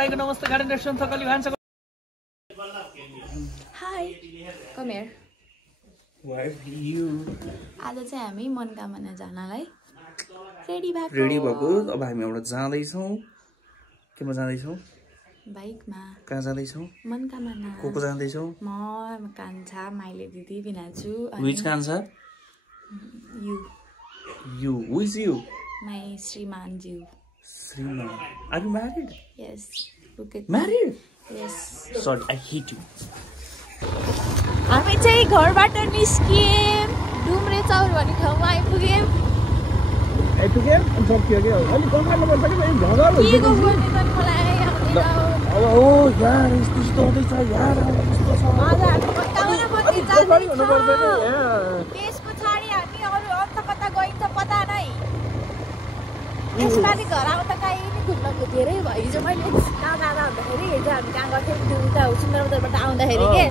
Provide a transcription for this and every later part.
दाइको नमस्ते garden restaurant छ कलि भान्सा हाई कम हियर आज चाहिँ हामी मनकामना जानलाई रेडी भएको अब हामी एउटा जाँदैछौँ केमा जाँदैछौँ बाइकमा कहाँ जाँदैछौँ मनकामना को जाँदैछौँ म कान्छा माइले दिदी बिनाजु Which कान्छा You who is you my श्रीमान ज्यू Sriman Are you married Yes look at Married Yes Sorry I hate you हामी चाहिँ घरबाट निस्कियौं डुम्रे चौर भन्ने ठाउँमा आइपुग्यौं आइपुग्यौं अनि सकियो के अलि कमाल्नु पर्छ कि भाइ भगा के को गर्ने त मलाई अब ओ यार यस्तो हुँदैछ यार यस्तो छ आज हामी बताउन पर्ने जान्छ देश पछाडी हामी अरु अन्त कता गइन्छ पता नै यसपालि घर आउँदा कहीँ नि घुम्नको धेरै भयो हिजो मैले कहाँ जाँदा भन्दाखेरि हिजो हामी कहाँ गर्थ्यौँ उता सुन्दरबजारबाट आउँदाखेरि के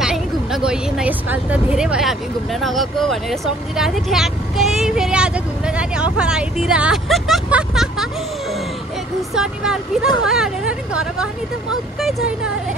कहीँ घुम्न गइएन यसपालि त धेरै भयो हामी घुम्न नगएको भनेर सम्झिरहेको थिएँ ठ्याक्कै फेरि आज घुम्न जाने अफर आइदिएर शनिबार बिदा भयो भनेर नि घर बस्ने त मौकै छैन अरे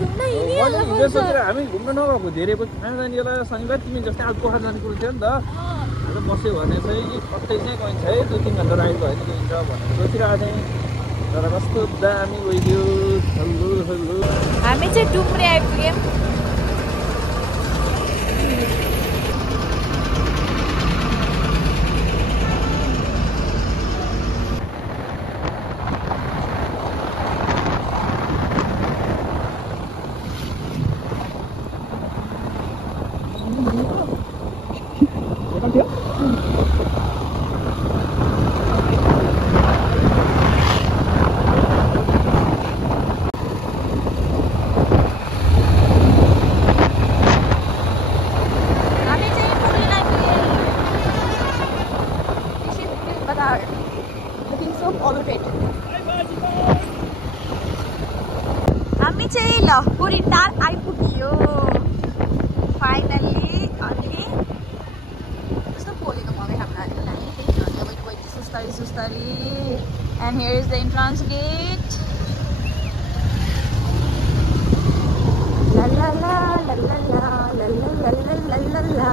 घुम्न हिँडिहाल्नु हामी घुम्न नगएको धेरै कहाँ जाने होला शनिबार तिमी जस्तै आज पोखरा जाने कुरो थियो नि त आज बस्यो भने चाहिँ कतै चाहिँ गइन्छ है 2-3 घन्टा राइड भयो नि गइन्छ भनेर सोचिरहेको थिएँ तर कस्तो दामी गइदियो हल्लु हामी चाहिँ डुम्रे आइपुग्यौँ हामी चाहिँ ल कोरिन्डार आइपुग्यो फाइनली अनि कस्तो बोलेको मकै खाना सुस्तरी and here is the entrance gate la la la la la la la la la la la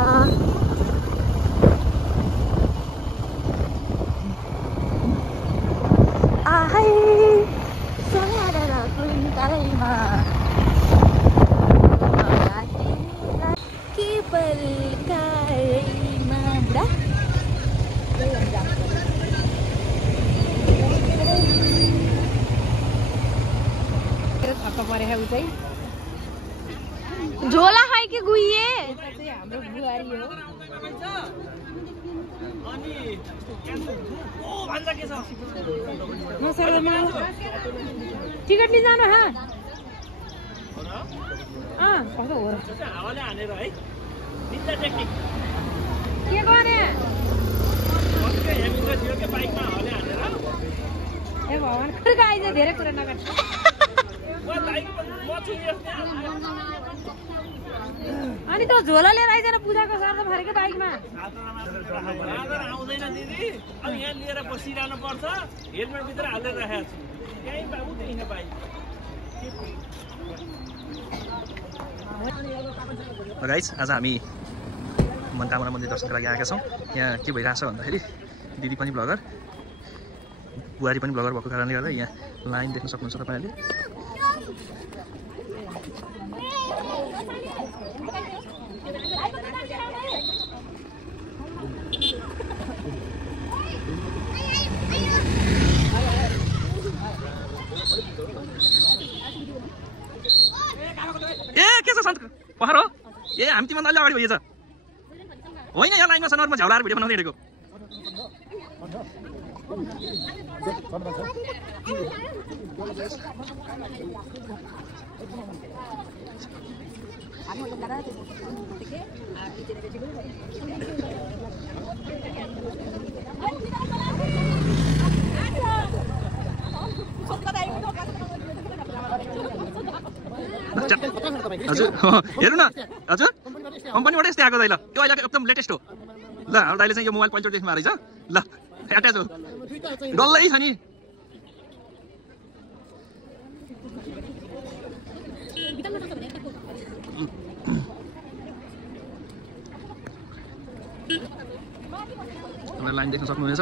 ahai Sarara Kurintarima Kibal Karima Dah झोला है कि गुइए हाम्रो बुहारी हो टिकट नहीं जाना है कसो हो र हावाले हानेर है नित्य टेक्निक के गर्ने ओके हेमिन्द्र थियो के बाइकमा हावाले हानेर ए भगवान खर्क आइज धेरै कुरा नगर्छ अनि त झोला लिएर आइज पूजाको सार्दा फरेको बाइकमा आउँदैन दिदी अनि यहाँ लिएर बसिरहनु पर्छ हेलमेट भित्र हालेर राखेको छु त्यही बाबु त्यही न बाइक गाइस आज हामी मनकामना मन्दिर दर्शनको लागि आएका छौँ यहाँ के भइरहेछ भन्दाखेरि दिदी पनि ब्लगर बुहारी पनि ब्लगर भएको कारणले गर्दा यहाँ लाइन देख्न सक्नुहुन्छ तपाईँहरूले ए के छ सन्त पहर हो ए हामी तिमीभन्दा अलि अगाडि भइएछ होइन यहाँ लाइनमा छ नर्मल झ्याउलाएर भिडियो बनाउँदै हिँडेको हजुर हेर्नु न हजुर कम्पनीबाट यस्तै आएको दाइ ल त्यो अहिले एकदम लेटेस्ट हो ल हाम्रो दाइले चाहिँ यो मोबाइल पहिलो देख्नु रहेछ ल एट्याच हो डल्लै छ नि भनेर लाइन देख्न सक्नुहुनेछ।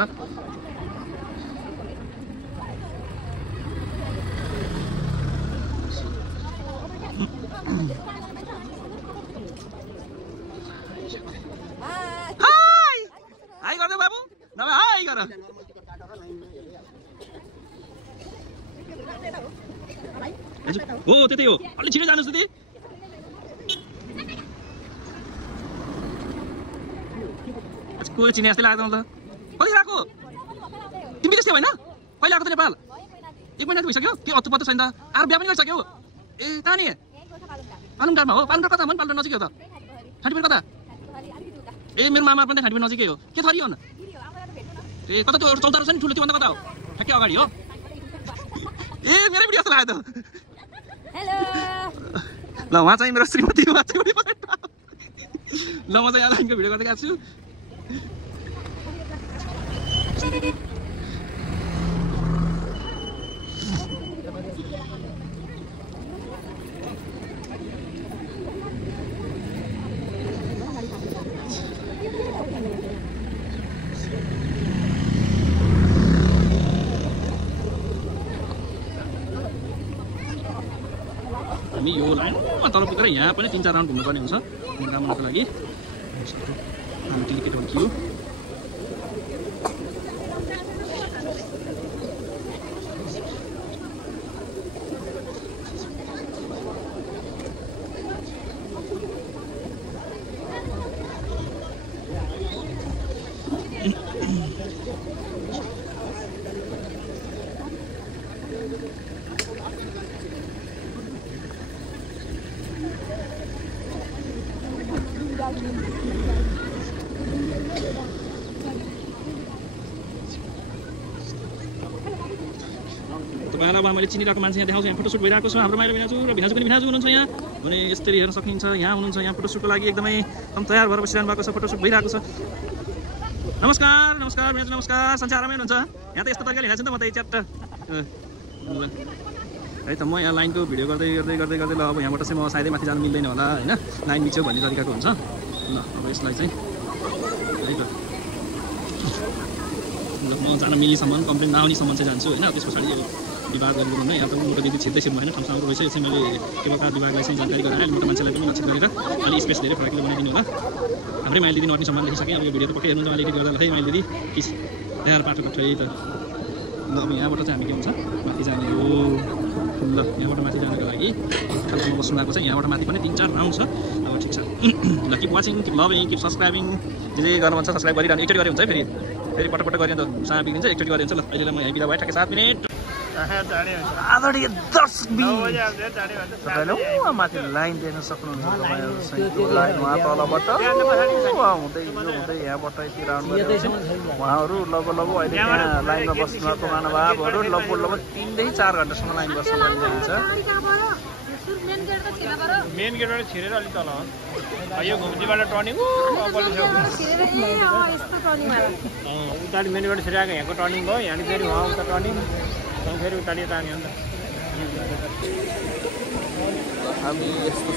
हाई गर्दै बाबु नभए हाई गर। हो त्यतै हो अलि छिटो जानुहोस् दिदी। को चिने जस्तै लाग्दैन त कति आएको तिमी त्यस्तै होइन कहिले आएको त नेपाल 1 महिना भइसक्यो के अत्तो पत्तो छैन त आएर बिहा पनि गरिसक्यो ए कहाँ नि पालुङटारमा हो पालुङटार कता मन पाल्नु नजिकै हो त खाँटीपेट कता ए मेरो मामा पनि खाँटीपेट नजिकै हो के थरी हो न ए कता त्यो चौतारो छ नि ठुलो त्योभन्दा कता हो ठ्याक्कै अगाडि हो ए मेरै भिडियो जस्तो लाग्यो त हेलो ल उहाँ चाहिँ मेरो श्रीमती उहाँ चाहिँ ल म चाहिँ यहाँ लाइनको भिडियो गर्दै गएको छु हामी यो लाइनमा तल पुगेर यहाँ पनि 3-4 राउन्ड घुम्नुपर्ने हुन्छ मनोकामनाको लागि हामी टिकटहरू थियो तपाईँलाई अब मैले चिनिरहेको मान्छे यहाँ देखाउँछु यहाँ फोटोसुट भइरहेको छ हाम्रो माइलो भिनाजु र भिनाजु पनि भिनाजु हुनुहुन्छ यहाँ भने यसरी हेर्न सकिन्छ यहाँ हुनुहुन्छ यहाँ फोटोसुटको लागि एकदमै तयार भएर बसिरहनु भएको छ फोटोसुट भइरहेको छ नमस्कार नमस्कार भिनाजु नमस्कार सन्चै आरामै हुनुहुन्छ यहाँ त यस्तो तरिकाले हिँडेको छ नि त म त च्याट्ट है त म यहाँ लाइनको भिडियो गर्दै गर्दै गर्दै गर्दै ल अब यहाँबाट चाहिँ म सायदै माथि जानु मिल्दैन होला होइन लाइन मिच्यो भन्ने तरिकाको हुन्छ ल अब यसलाई चाहिँ है त म जान मिल्नेसम्म कम्प्लेन नआउनेसम्म चाहिँ जान्छु होइन त्यस पछाडि विभाग गर्नु हुन्न यहाँ त मोटो दिदी छिर्दै छिर्नु भएन ठाउँसँग भइसकेको चाहिँ मैले केवल कार विभागलाई चाहिँ जानकारी गराएँ मोटो मान्छेलाई पनि लक्षित गरेर अलिक स्पेस धेरै फरकिलो बनाइदिनु होला हाम्रै माइली दिदी नट्ने सम्मान देखिसकेँ अब यो भिडियो त पक्कै हेर्नुहुन्छ अलिकति गर्दा है माइली दिदी किस तयार पाटो कठै त ल अब यहाँबाट चाहिँ हामी के हुन्छ माथि जाने हो ल यहाँबाट माथि जानको लागि ठाउँसँग बस्नु भएको छ यहाँबाट माथि पनि 3-4 राउन्ड छ अब ठिक छ ल keep watching keep loving keep subscribing जे गर्नु भन्छ सब्सक्राइब गरिरहनु एकचोटि गरे हुन्छ है फेरि पटक गरिन्छ त साना बिग्रिन्छ एकचोटि गरे हुन्छ ल अहिले म यहाँ बिदा भएँ ठ्याक्कै 7 मिनेट आदरणीय तपाईँले माथि लाइन देख्न सक्नुहुन्छ लाइन उहाँ तलबाट हुँदै यहाँबाट यति राउन्ड उहाँहरू लगभग अहिले यहाँ लाइनमा बस्नुभएको महानुभावहरू लगभग 3-4 घन्टासम्म लाइन बस्नु परिरहेको छ मेन गेटबाट छिरेर अलिक तल यो घुम्तीबाट टर्निङ उताले मेन गेट छिराएको यहाँको टर्निङ हो यहाँ फेरि उहाँ उता टर्निङ फेरि उताले तान्यो नि त हामी यस्तो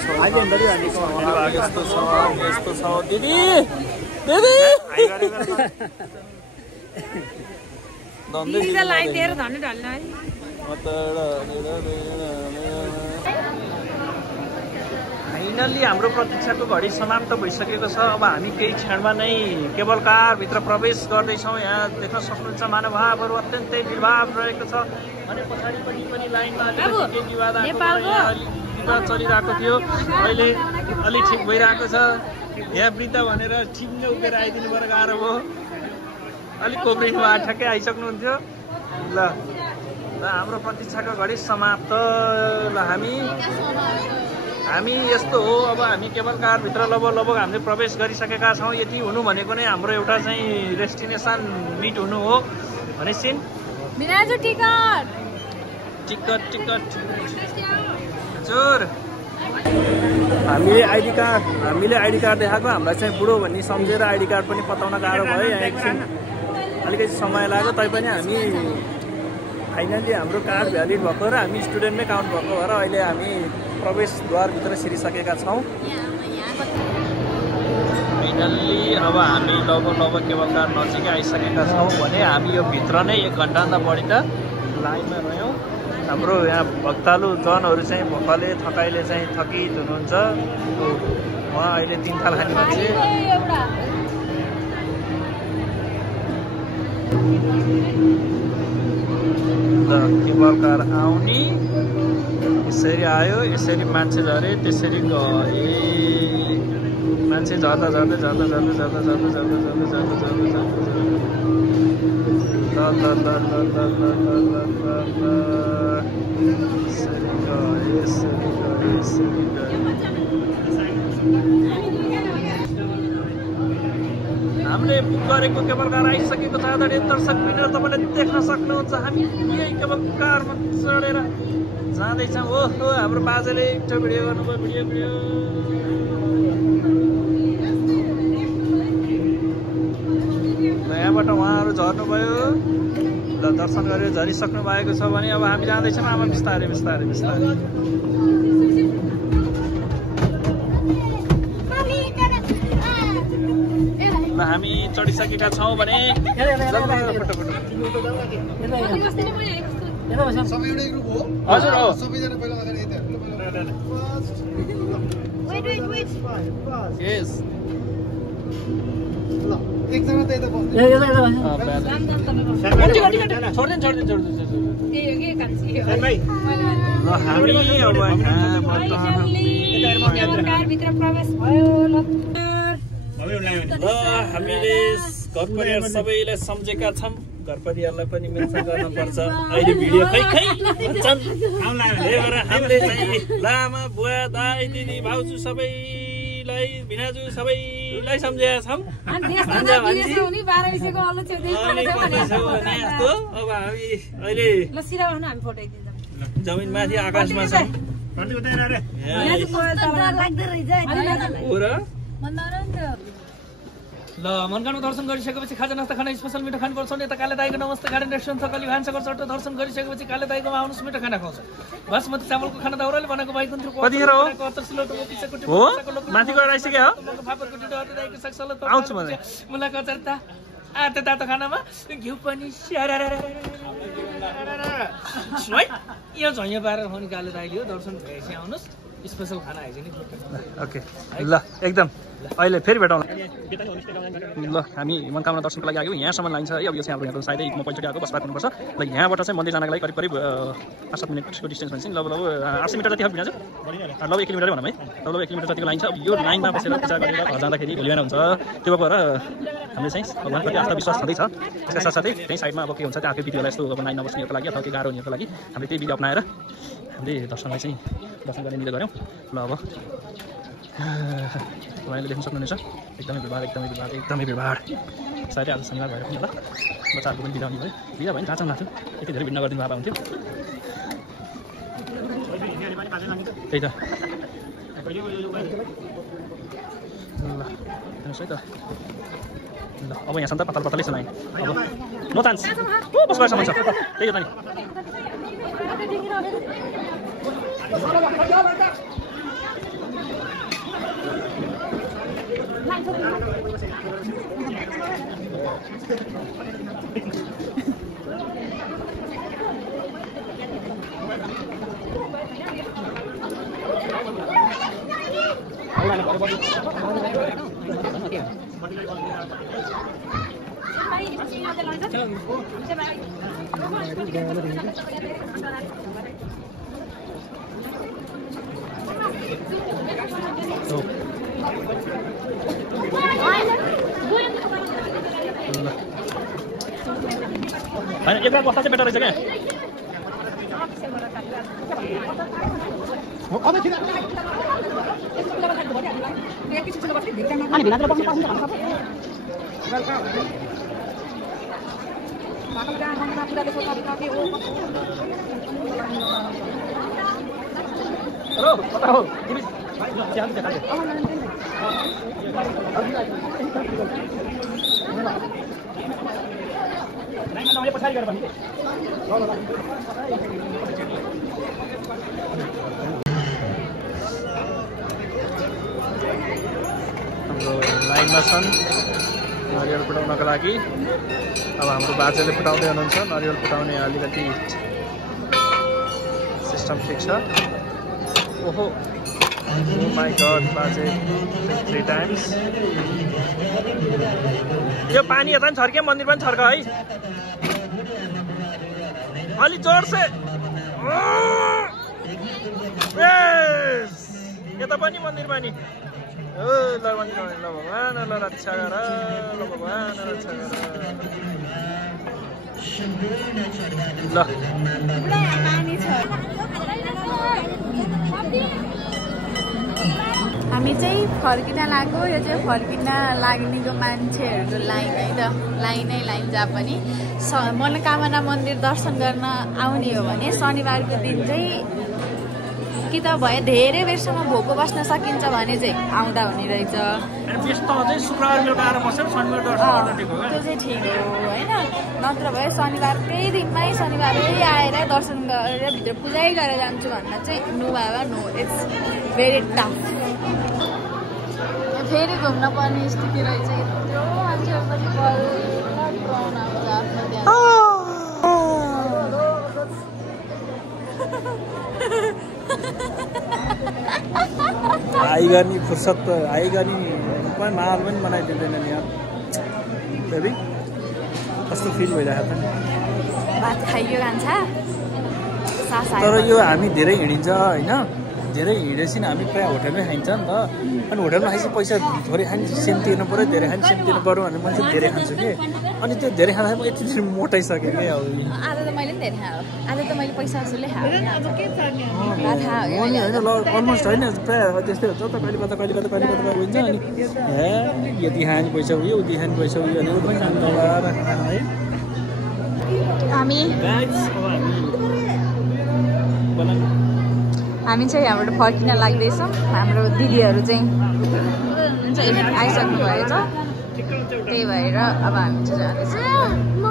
छ दिदी फाइनल्ली हाम्रो प्रतीक्षाको घडी समाप्त भइसकेको छ अब हामी केही क्षणमा नै केबल कारभित्र प्रवेश गर्दैछौँ यहाँ देख्न सक्नुहुन्छ महानुभावहरू अत्यन्तै भिडभाड रहेको छ अनि पछाडि पनि लाइनमा विवाद चलिरहेको थियो अहिले अलि ठिक भइरहेको छ यहाँ वृद्ध भनेर ठिङ्ग उभिएर आइदिनु पर्ने गाह्रो भयो अलिक कोब्रिनु भयो ठ्याक्कै आइसक्नुहुन्थ्यो ल हाम्रो प्रतीक्षाको घडी समाप्त ल हामी यस्तो हो अब हामी केबल कारभित्र लगभग हामीले प्रवेश गरिसकेका छौँ यति हुनु भनेको नै हाम्रो एउटा चाहिँ डेस्टिनेसन मिट हुनु हो भने सिन टिकट हजुर हामीले आइडी कार्ड देखाएको हामीलाई चाहिँ बुढो भन्ने सम्झेर आइडी कार्ड पनि पताउन गाह्रो भयो यहाँ एकछिन अलिकति समय लाग्यो तैपनि हामी फाइनल्ली हाम्रो कार्ड भ्यालिड भएको र हामी स्टुडेन्टमै काउन्ट भएको भएर अहिले हामी प्रवेशद्वारभित्र छिरिसकेका छौँ फाइनल्ली अब हामी लगभग केवल कार नजिकै आइसकेका छौँ भने हामी यो भित्र नै 1 घन्टाभन्दा बढी त लाइनमा रह्यौँ। हाम्रो यहाँ भक्तालु जनहरू चाहिँ भोकले थकाइले चाहिँ थकित हुनुहुन्छ। उहाँ अहिले 3 थाल खाने मान्छे केबल कार आउने यसरी आयो, यसरी मान्छे झरे, त्यसरी गए। मान्छे झर्दा झर्दै झर्दा झर्दै झर्दा झर्दा झर्दा झर्दा झर्दा झर्दा झर्दा हामीले बुक गरेको केबल कार आइसकेको छ। आदरणीय दर्शकवृन्द, तपाईँले देख्न सक्नुहुन्छ हामी यही केबल कारमा चढेर जाँदैछौँ। ओहो, हाम्रो बाजेले एकठो भिडियो गर्नुभयो, भिडियो यहाँबाट उहाँहरू झर्नुभयो। ल, दर्शन गरेर झरिसक्नु भएको छ भने अब हामी जाँदैछौँ। अब बिस्तारै बिस्तारै बिस्तारै हामी चढिसकेका छौँ भने हजुर हो। हामीले घर परिवार सबैलाई सम्झेका छौँ। घर परिवारलाई पनि मेन्सन गर्नुपर्छ। अहिले भिडियो खै भन्छन्। हामीले चाहिँ लामा बुवा दाइ दिदी भाउजू सबैलाई भिनाजु सबैलाई सम्झेका छौँ। अब हामी अहिले जमिनमाथि आकाशमा छौँ। ल, मनकानमा दर्शन गरिसकेपछि खाजा नास्ता खाना स्पेसल मिठो खानुपर्छ। यता काले दाईको नमस्ते गार्डन रेस्टुरेन्ट छ, कली भान्साघर चट्टो दर्शन गरिसकेपछि काले दाईकोमा आउनुहोस्, मिठो खाना खुवाउँछ। बासमती चामलको खाना दाउराले बनाएको बैकुण्ठको कतिखेर हो? माथि गएर आइसक्यो हो। आउँछु मलाई मुलाको अचार तातो तातो खानामा घिउ पनि है यो झैँ पारेर खुवाउने काले दाईले हो। दर्शन भएपछि आउनुहोस्, स्पेसल खाना आइज नि। ओके ल, एकदम अहिले फेरि भेटौँ। ल, हामी मनकामना दर्शनको लागि आयौँ। यहाँसम्म लाइन छ है। अब यो चाहिँ हाम्रो यहाँको सायदै म पहिलोचोटि आएको बस पार्नुपर्छ। ल, यहाँबाट चाहिँ मन्दिर जानको लागि करिब 5-7 मिनटको डिस्टेन्स भन्छ। लगभग 800 मिटर जति बिना चाहिँ लगभग 1 किलोमिटर भनौँ है। लगभग 1 किलोमिटर जतिको लाइन छ। अब यो लाइनमा बसेर पूजा गरेर घर जाँदाखेरि भोलि बिहान हुन्छ। त्यो भएर हामीले चाहिँ भगवान्प्रति आस्था विश्वास छँदैछ। त्यसका साथसाथै त्यही साइडमा अब के हुन्छ त्यो आफै विधिहरूलाई यस्तो अब लाइन नबस्नेहरूको लागि अथवा के गाह्रो हुनेहरूको लागि हामीले त्यही विधि अप्नाएर हामीले दर्शनलाई चाहिँ दर्शन गर्ने निधो गऱ्यौँ। ल, अब तपाईँले देख्न सक्नुहुनेछ एकदमै भिडभाड एकदमै भिडभाड। सायदै आज शनिबार भएर पनि होला बच्चाहरूको पनि बिदा हुने भयो। बिदा भयो भने जाँच लाग्थ्यो, यति धेरै भिड नगरिदिनु भए हुन्थ्यो। त्यही त ल, हेर्नुहोस् है त। ल, अब यहाँ सन्त पातलै छ लाइन। अब नो चान्स बसबासम्म छ। त्यही हो त नि। होइन, एक रात बस्दा चाहिँ बेटर रहेछ क्या। हेलो, कता हो? पछाडि गएर भन्नु। हाम्रो लाइनमा छन् नरिवल फुटाउनको लागि। अब हाम्रो बाजेले फुटाउँदै हुनुहुन्छ। नरिवल फुटाउने अलिकति सिस्टम ठिक छ। ओहो माई गड बाजे 3 टाइम्स। यो पानी यता पनि छर्क्यो मन्दिर पनि छर्क है अलि जोर से। यता पनि मन्दिर पानी। ल भगवान ल रक्षा गर, ल भगवान रक्षा गर। ल हामी चाहिँ फर्किन लाग्यो। यो चाहिँ फर्किन लाग्नेको मान्छेहरूको लाइन है त, लाइन जहाँ पनि मनोकामना मन्दिर दर्शन गर्न आउने हो भने शनिबारको दिन चाहिँ कि त भयो धेरै बेरसम्म भोको बस्न सकिन्छ भने चाहिँ आउँदा हुने रहेछ। शुक्रबार बेलुका आएर बसेर शनिबार दर्शन गर्न ठिक हो। त्यो चाहिँ ठिक हो होइन, नत्र भयो शनिबारकै दिनमै शनिबारै आएर दर्शन गरेर भित्र पूजै गरेर जान्छु भन्न चाहिँ नो बाबा नो, इट्स भेरी टफ। फेरि घुम्न पर्ने स्थिति रहेछ। यत्रो मान्छेहरू पनि आई गर्ने फुर्सद त आई गर्ने पनि माहौल पनि बनाइदिँदैन नि यार। बेबी कस्तो फिल भइरहेको छ नि। भात खाइयो खान्छ। तर यो हामी धेरै हिँडिन्छ होइन, धेरै हिँडेपछि हामी प्रायः होटलमै खाइन्छ नि त। अनि होटलमा खाएपछि पैसा थोरै खाने सेम तिर्नु पऱ्यो, धेरै खाने सेम तिर्नु पऱ्यो भने मैले चाहिँ धेरै खान्छु कि। अनि त्यो धेरै खाँदा म यति दिन मोटाइसकेँ कि। अब आज त मैले पनि धेरै खाएँ, आज त मैले पैसा असुलले खाएँ होइन। अलमोस्ट होइन प्रायः त्यस्तै हुन्छ त। कहिले कता हुन्छ अनि हे यति खाने पैसा उयो उति खाने पैसा उयो भने पनि खानु है। हामी चाहिँ यहाँबाट फर्किन लाग्दैछौँ। हाम्रो दिदीहरू चाहिँ आइसक्नु भएछ, त्यही भएर अब हामी चाहिँ जाँदैछौँ।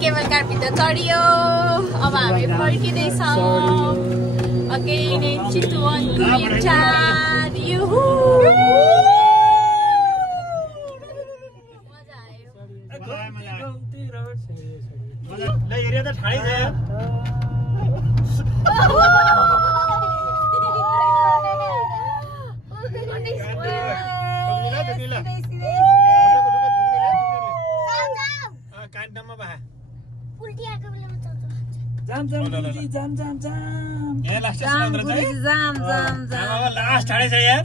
केबल कार भित्र चढियो। अब हामी फर्किँदैछौँ। अगेन चितवन कुलिचार। युहू मजा आयो। ल एरिया त ठाडै छ यार। लास्ट ठाडै छ यार।